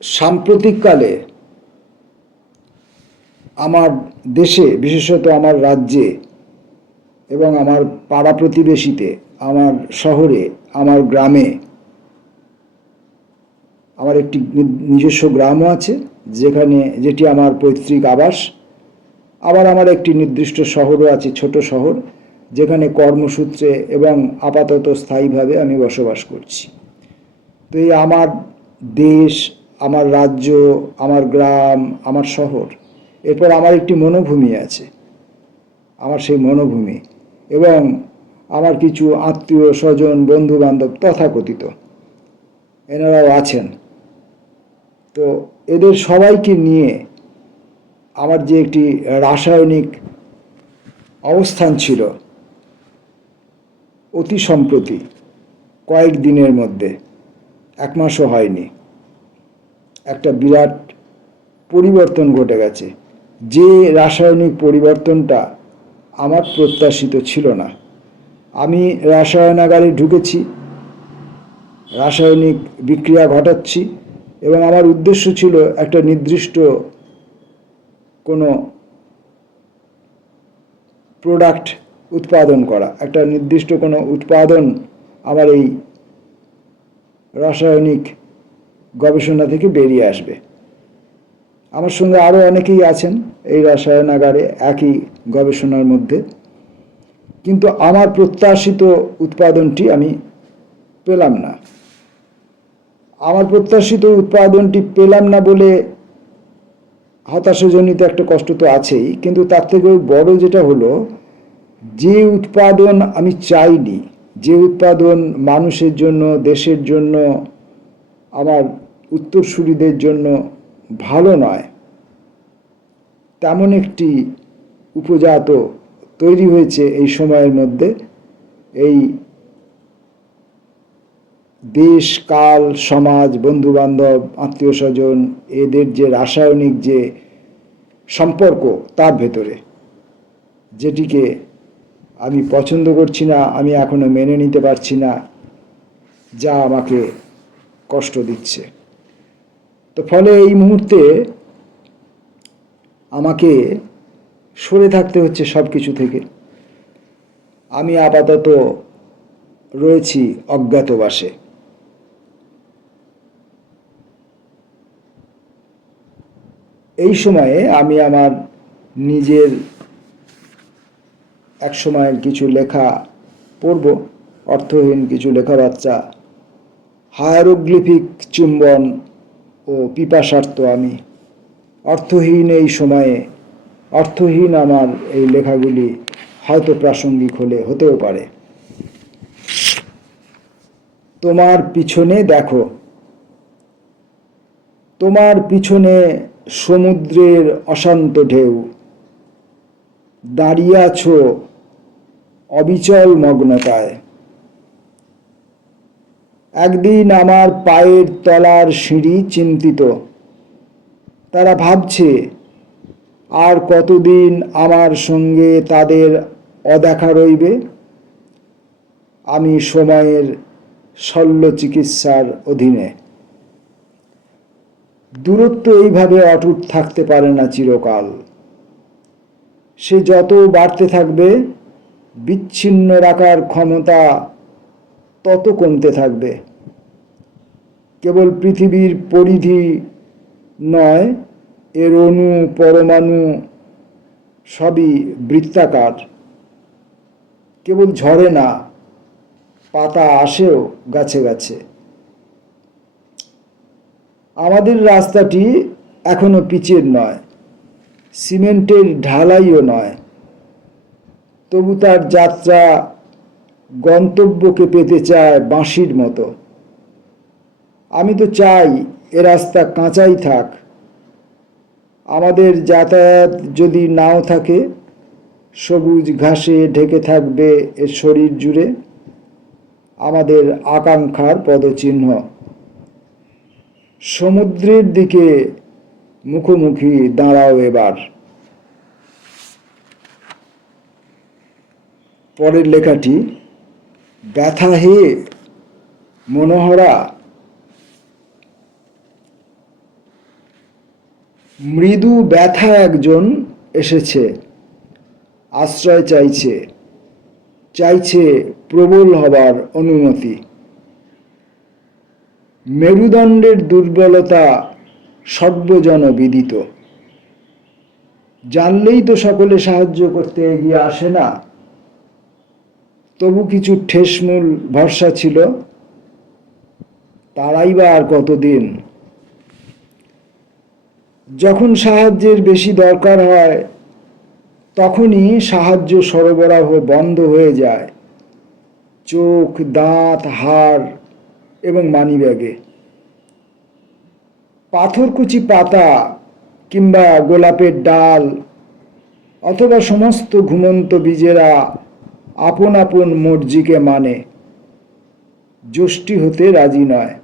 সাম্প্রতিককালে আমার দেশে, বিশেষত আমার রাজ্যে এবং আমার পাড়া প্রতিবেশীতে, আমার শহরে, আমার গ্রামে, আমার একটি নিজস্ব গ্রামও আছে যেটি আমার পৈতৃক আবাস। আবার আমার একটি নির্দিষ্ট শহরও আছে, ছোট শহর, যেখানে কর্মসূত্রে এবং আপাতত স্থায়ীভাবে আমি বসবাস করছি। তো এই আমার দেশ, আমার রাজ্য, আমার গ্রাম, আমার শহর, এরপর আমার একটি মনোভূমি আছে। আমার সেই মনোভূমি এবং আমার কিছু আত্মীয় স্বজন, বন্ধু বান্ধব তথাকথিত এনারাও আছেন। তো এদের সবাইকে নিয়ে আমার যে একটি রাসায়নিক অবস্থান ছিল, অতি সম্প্রতি কয়েক দিনের মধ্যে, এক মাসও হয়নি, একটা বিরাট পরিবর্তন ঘটে গেছে। যে রাসায়নিক পরিবর্তনটা আমার প্রত্যাশিত ছিল না। আমি রসায়নাগারে ঢুকেছি, রাসায়নিক বিক্রিয়া ঘটাচ্ছি এবং আমার উদ্দেশ্য ছিল একটা নির্দিষ্ট কোনো প্রোডাক্ট উৎপাদন করা, একটা নির্দিষ্ট কোনো উৎপাদন আমার এই রাসায়নিক গবেষণা থেকে বেরিয়ে আসবে। আমার সঙ্গে আরও অনেকেই আছেন এই রসায়নাগারে একই গবেষণার মধ্যে, কিন্তু আমার প্রত্যাশিত উৎপাদনটি আমি পেলাম না। আমার প্রত্যাশিত উৎপাদনটি পেলাম না বলে হতাশাজনিত একটা কষ্ট তো আছেই, কিন্তু তার থেকেও বড় যেটা হলো, যে উৎপাদন আমি চাইনি, যে উৎপাদন মানুষের জন্য, দেশের জন্য, আমার উত্তরসূরিদের জন্য ভালো নয়, তেমন একটি উপজাত তৈরি হয়েছে এই সময়ের মধ্যে। এই দেশ, কাল, সমাজ, বন্ধুবান্ধব, আত্মীয় স্বজন, এদের যে রাসায়নিক যে সম্পর্ক, তার ভেতরে, যেটিকে আমি পছন্দ করছি না, আমি এখনো মেনে নিতে পারছি না, যা আমাকে কষ্ট দিচ্ছে। তো ফলে এই মুহূর্তে আমাকে সরে থাকতে হচ্ছে সব কিছু থেকে। আমি আপাতত রয়েছি অজ্ঞাতবাসে। এই সময়ে আমি আমার নিজের এক সময়ের কিছু লেখা পড়ব, অর্থহীন কিছু লেখা বাচ্চা, হায়ারোগ্লিফিক চুম্বন ও পিপাসার্থ আমি। অর্থহীন এই সময়ে, অর্থহীন আমার এই লেখাগুলি হয়তো প্রাসঙ্গিক হতেও পারে। তোমার পিছনে দেখো, তোমার পিছনে সমুদ্রের অশান্ত ঢেউ, দাঁড়িয়ে আছো অবিচল মগ্নতায়। একদিন আমার পায়ের তলার সিঁড়ি চিন্তিত, তারা ভাবছে আর কতদিন আমার সঙ্গে তাদের অদেখা রইবে। আমি সময়ের শল্য চিকিৎসার অধীনে। দূরত্ব এইভাবে অটুট থাকতে পারে না চিরকাল। সে যত বাড়তে থাকবে, বিচ্ছিন্ন রাখার ক্ষমতা তত কমতে থাকবে। কেবল পৃথিবীর পরিধি নয়, এর অণু, পরমাণু সবই বৃত্তাকার। কেবল ঝরে না, পাতা আসেও গাছে গাছে। আমাদের রাস্তাটি এখনো পিচের নয়, সিমেন্টের ঢালাইও নয়, তবু তার যাত্রা গন্তব্যকে পেতে চায় বাঁশির মতো। আমি তো চাই এ রাস্তা কাঁচাই থাক। আমাদের যাতায়াত যদি নাও থাকে, সবুজ ঘাসে ঢেকে থাকবে এর শরীর জুড়ে আমাদের আকাঙ্ক্ষার পদচিহ্ন। সমুদ্রের দিকে মুখোমুখি দাঁড়াও এবার। পরের লেখাটি, ব্যথা হে মনোহরা, মৃদু ব্যথা একজন এসেছে, আশ্রয় চাইছে, চাইছে প্রবল হবার অনুমতি। মেরুদণ্ডের দুর্বলতা সর্বজনবিদিত, জানলেই তো সকলে সাহায্য করতে এগিয়ে আসে না। তবু কিছু ঠেসমূল ভরসা ছিল, তারাই বা আর কতদিন। যখন সাহায্যের বেশি দরকার হয় তখনই সাহায্য সরবরাহ বন্ধ হয়ে যায়, চোখ, দাঁত, হাড় এবং মানিব্যাগে। পাথরকুচি পাতা কিংবা গোলাপের ডাল অথবা সমস্ত ঘুমন্ত বীজেরা আপন আপন মর্জিকে মানে, যষ্টি হতে রাজি নয়।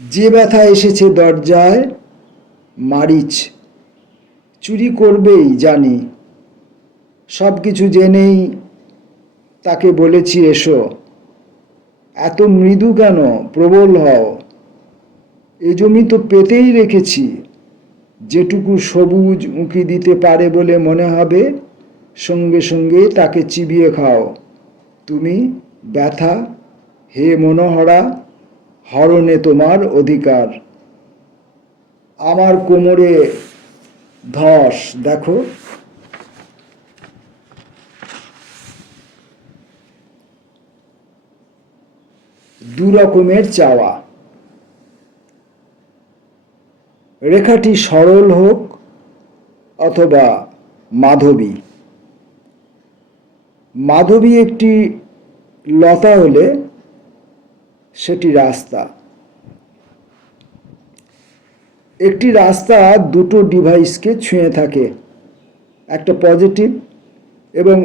যে ব্যথা এসেছে দরজায়, মারিচ, চুরি করবেই জানি। সব কিছু জেনেই তাকে বলেছি এসো। এত মৃদু কেন, প্রবল হও। এ জমি তো পেতেই রেখেছি, যেটুকু সবুজ উঁকি দিতে পারে বলে মনে হবে সঙ্গে সঙ্গে তাকে চিবিয়ে খাও। তুমি ব্যথা, হে মনোহরা, হরণে তোমার অধিকার। আমার কোমরে ধস দেখো। দু রকমের চাওয়া। রেখাটি সরল হোক অথবা মাধবী। মাধবী একটি লতা হলে সেটি রাস্তা। একটি রাস্তা দুটো ডিভাইসকে ছুঁয়ে থাকে, একটা পজিটিভ এবং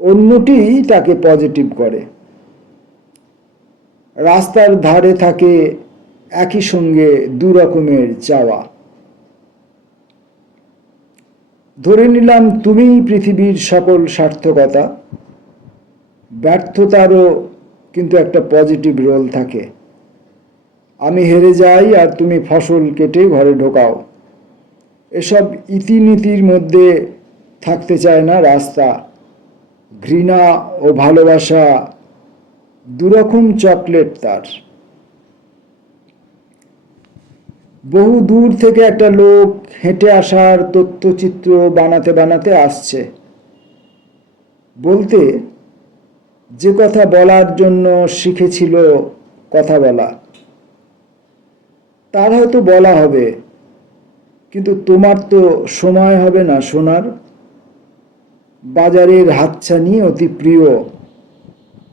অন্যটি তাকে পজিটিভ করে। রাস্তার ধারে থাকে একই সঙ্গে দু রকমের চাওয়া। ধরে নিলাম তুমিই পৃথিবীর সকল সার্থকতা। ব্যর্থতারও কিন্তু একটা পজিটিভ রোল থাকে। আমি হেরে যাই আর তুমি ফসল কেটে ঘরে ঢোকাও। এসব ইতিনীতির মধ্যে থাকতে চায় না রাস্তা। ঘৃণা ও ভালোবাসা দুরকম চকলেট তার। বহু দূর থেকে একটা লোক হেঁটে আসার তথ্যচিত্র বানাতে বানাতে আসছে। বলতে যে কথা বলার জন্য শিখেছিল কথা বলা, তার হয়তো বলা হবে, কিন্তু তোমার তো সময় হবে না শোনার। বাজারের হাতছানি অতি প্রিয়।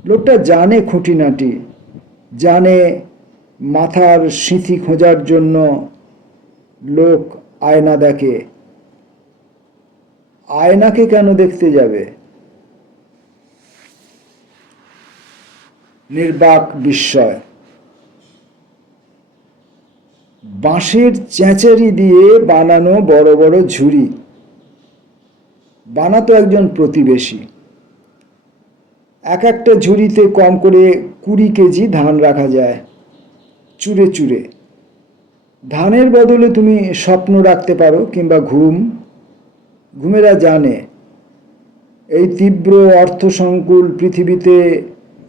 লোকটা জানে খুঁটিনাটি, জানে মাথার সিঁথি খোঁজার জন্য লোক আয়না দেখে। আয়নাকে কেন দেখতে যাবে? নির্বাক বিস্ময়। বাঁশের চেঁচারি দিয়ে বানানো বড় বড় ঝুড়ি বানাতো একজন প্রতিবেশী। এক একটা ঝুড়িতে কম করে 20 কেজি ধান রাখা যায়, চুরে চুরে। ধানের বদলে তুমি স্বপ্ন রাখতে পারো কিংবা ঘুম। ঘুমেরা জানে এই তীব্র অর্থসংকুল পৃথিবীতে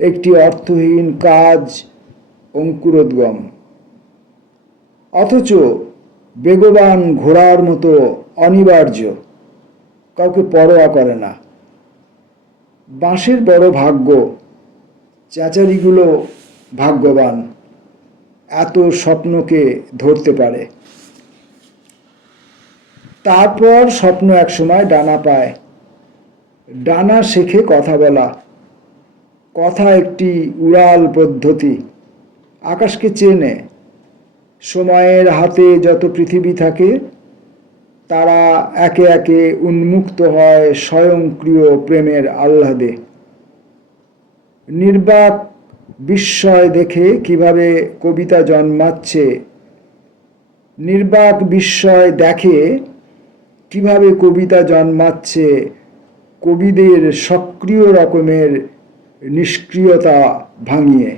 একটি অর্থহীন কাজ অঙ্কুরোদ্গম। অথচ বেগবান ঘোড়ার মতো অনিবার্য, কাউকে পরোয়া করে না। বাঁশের বড় ভাগ্য, চেঁচারিগুলো ভাগ্যবান, এত স্বপ্নকে ধরতে পারে। তারপর স্বপ্ন একসময় ডানা পায়। ডানা শেখে কথা বলা। কথা একটি উড়াল পদ্ধতি, আকাশকে চেনে। সময়ের হাতে যত পৃথিবী থাকে তারা একে একে উন্মুক্ত হয় স্বয়ংক্রিয় প্রেমের আহ্লাদে। নির্বাক বিস্ময় দেখে কিভাবে কবিতা জন্মাচ্ছে। নির্বাক বিস্ময় দেখে কিভাবে কবিতা জন্মাচ্ছে কবিদের সক্রিয় রকমের নিষ্ক্রিয়তা ভাঙিয়ে।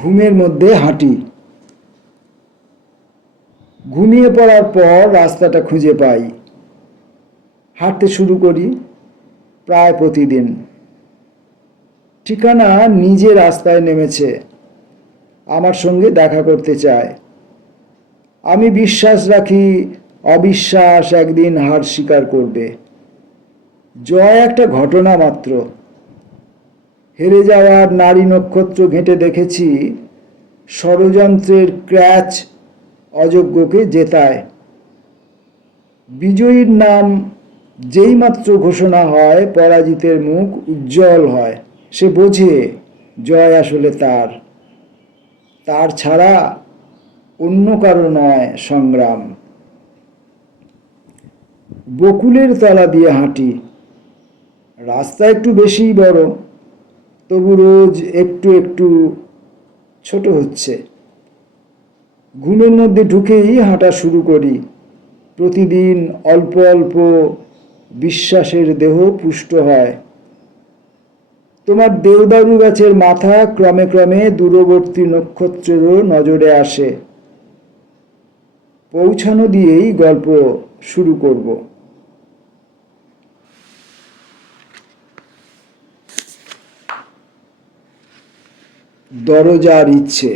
ঘুমের মধ্যে হাঁটি। ঘুমিয়ে পড়ার পর রাস্তাটা খুঁজে পাই, হাঁটতে শুরু করি প্রায় প্রতিদিন। ঠিকানা নিজে রাস্তায় নেমেছে, আমার সঙ্গে দেখা করতে চায়। আমি বিশ্বাস রাখি অবিশ্বাস একদিন হার স্বীকার করবে। জয় একটা ঘটনা মাত্র। হেরে যাওয়ার নারী নক্ষত্র ঘেঁটে দেখেছি ষড়যন্ত্রের ক্র্যাচ অযোগ্যকে জেতায়। বিজয়ীর নাম যেইমাত্র ঘোষণা হয় পরাজিতের মুখ উজ্জ্বল হয়। সে বোঝে জয় আসলে তার ছাড়া অন্য কারো নয় সংগ্রাম। বকুলের তলা দিয়ে হাঁটি। রাস্তা একটু বেশিই বড়, তবু রোজ একটু একটু ছোট হচ্ছে। ঘুমের মধ্যে ঢুকেই হাঁটা শুরু করি। প্রতিদিন অল্প অল্প বিশ্বাসের দেহ পুষ্ট হয়। তোমার দেওদারু গাছের মাথা ক্রমে ক্রমে দূরবর্তী নক্ষত্রেরও নজরে আসে। পৌঁছানো দিয়েই গল্প শুরু করব। দরজার ইচ্ছে।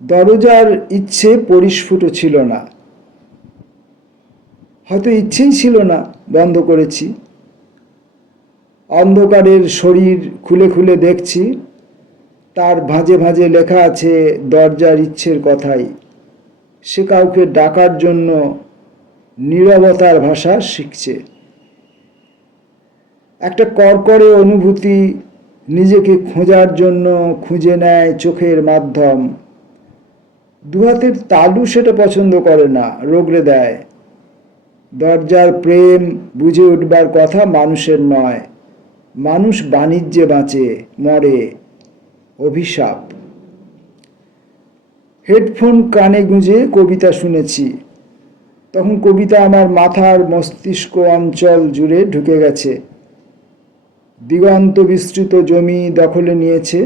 দরজার ইচ্ছে পরিস্ফুট ছিল না, হয়তো ইচ্ছেই ছিল না, বন্ধ করেছি। অন্ধকারের শরীর খুলে খুলে দেখছি, তার ভাঁজে ভাঁজে লেখা আছে দরজার ইচ্ছের কথাই। সে কাউকে ডাকার জন্য নীরবতার ভাষা শিখছে। একটা কড়কড়ে অনুভূতি নিজেকে খোঁজার জন্য খুঁজে নেয় চোখের মাধ্যম। দুহাতের তালু সেটা পছন্দ করে না, রগড়ে দেয়। দরজার প্রেম বুঝে উঠবার কথা মানুষের নয়। মানুষ বাণিজ্যে বাঁচে, মরে। অভিশাপ। হেডফোন কানে গুঁজে কবিতা শুনেছি। তখন কবিতা আমার মাথার মস্তিষ্ক অঞ্চল জুড়ে ঢুকে গেছে। দিগন্ত বিস্তৃত জমি দখলে নিয়েছে,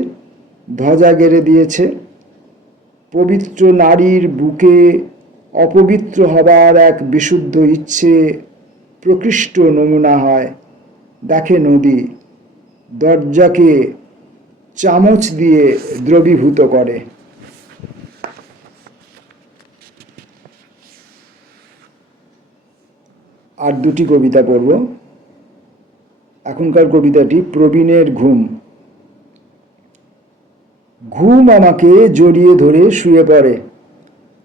ধ্বজা গেড়ে দিয়েছে। পবিত্র নারীর বুকে অপবিত্র হবার এক বিশুদ্ধ ইচ্ছে প্রকৃষ্ট নমুনা হয়। দেখে নদী, দরজাকে চামচ দিয়ে দ্রবীভূত করে। আর দুটি কবিতা পড়ব। এখনকার কবিতাটি প্রবীণের ঘুম। ঘুম আমাকে জড়িয়ে ধরে শুয়ে পড়ে,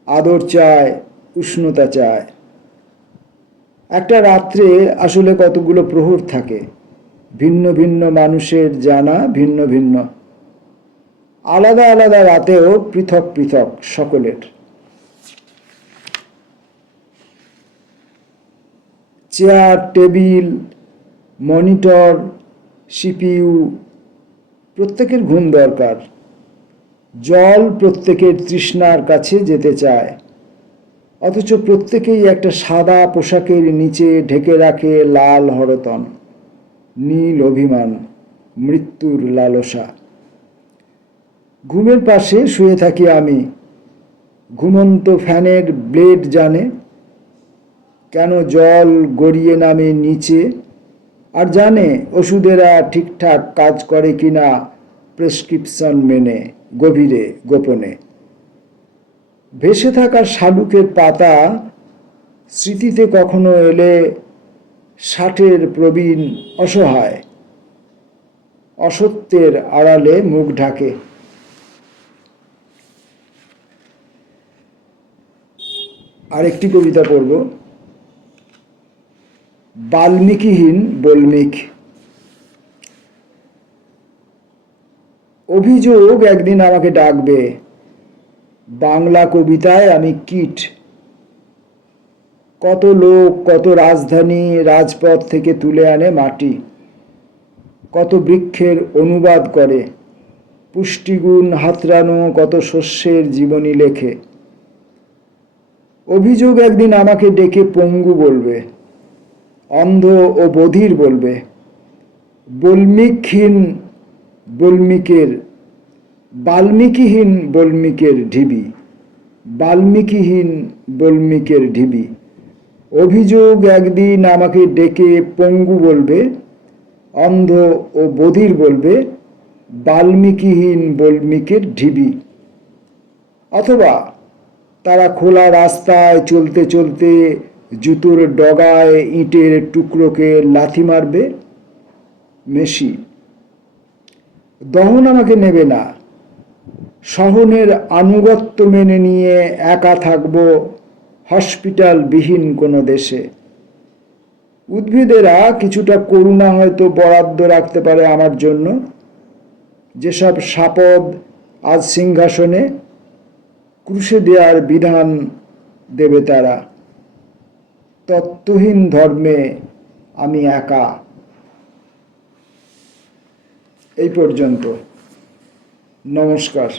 আদর চায়, উষ্ণতা চায়। একটা রাত্রে আসলে কতগুলো প্রহর থাকে, ভিন্ন ভিন্ন মানুষের জানা ভিন্ন ভিন্ন। আলাদা আলাদা রাতেও পৃথক পৃথক সকলের। চেয়ার, টেবিল, মনিটর, সিপিইউ, প্রত্যেকের ঘুম দরকার। জল প্রত্যেকের তৃষ্ণার কাছে যেতে চায়, অথচ প্রত্যেকেই একটা সাদা পোশাকের নিচে ঢেকে রাখে লাল হরতন, নীল অভিমান, মৃত্যুর লালসা। ঘুমের পাশে শুয়ে থাকি আমি। ঘুমন্ত ফ্যানের ব্লেড জানে কেন জল গড়িয়ে নামে নিচে, আর জানে ওষুধেরা ঠিকঠাক কাজ করে কিনা প্রেসক্রিপশন মেনে, গভীরে গোপনে। ভেসে থাকা শালুকের পাতা স্মৃতিতে কখনো এলে 60-এর প্রবীণ অসহায়, অসত্যের আড়ালে মুখ ঢাকে। আরেকটি কবিতা পড়ব। বাল্মীকিহীন বল্মীক। অভিযোগ একদিন আমাকে ডাকবে। বাংলা কবিতায় আমি কীট। কত লোক, কত রাজধানী রাজপথ থেকে তুলে আনে মাটি, কত বৃক্ষের অনুবাদ করে, পুষ্টিগুণ হাতড়ানো কত শস্যের জীবনী লেখে। অভিযোগ একদিন আমাকে ডেকে পঙ্গু বলবে, অন্ধ ও বধির বলবে। বল্মীকহীন বল্মীকের বাল্মীকিহীন বল্মীকের ঢিবি, বাল্মীকিহীন বল্মীকের ঢিবি। অভিযোগ একদিন আমাকে ডেকে পঙ্গু বলবে, অন্ধ ও বধির বলবে বাল্মীকিহীন বল্মীকের ঢিবি। অথবা তারা খোলা রাস্তায় চলতে চলতে জুতোর ডগায় ইটের টুকরোকে লাথি মারবে। মেশি, দহন আমাকে নেবে না, সহনের আনুগত্য মেনে নিয়ে একা থাকব হসপিটালবিহীন কোনো দেশে। উদ্ভিদেরা কিছুটা করুণা হয়তো বরাদ্দ রাখতে পারে আমার জন্য, যেসব সাপদ আজ সিংহাসনে, ক্রুশে দেওয়ার বিধান দেবে তারা। তত্ত্বহীন ধর্মে আমি একা। এই পর্যন্ত। নমস্কার।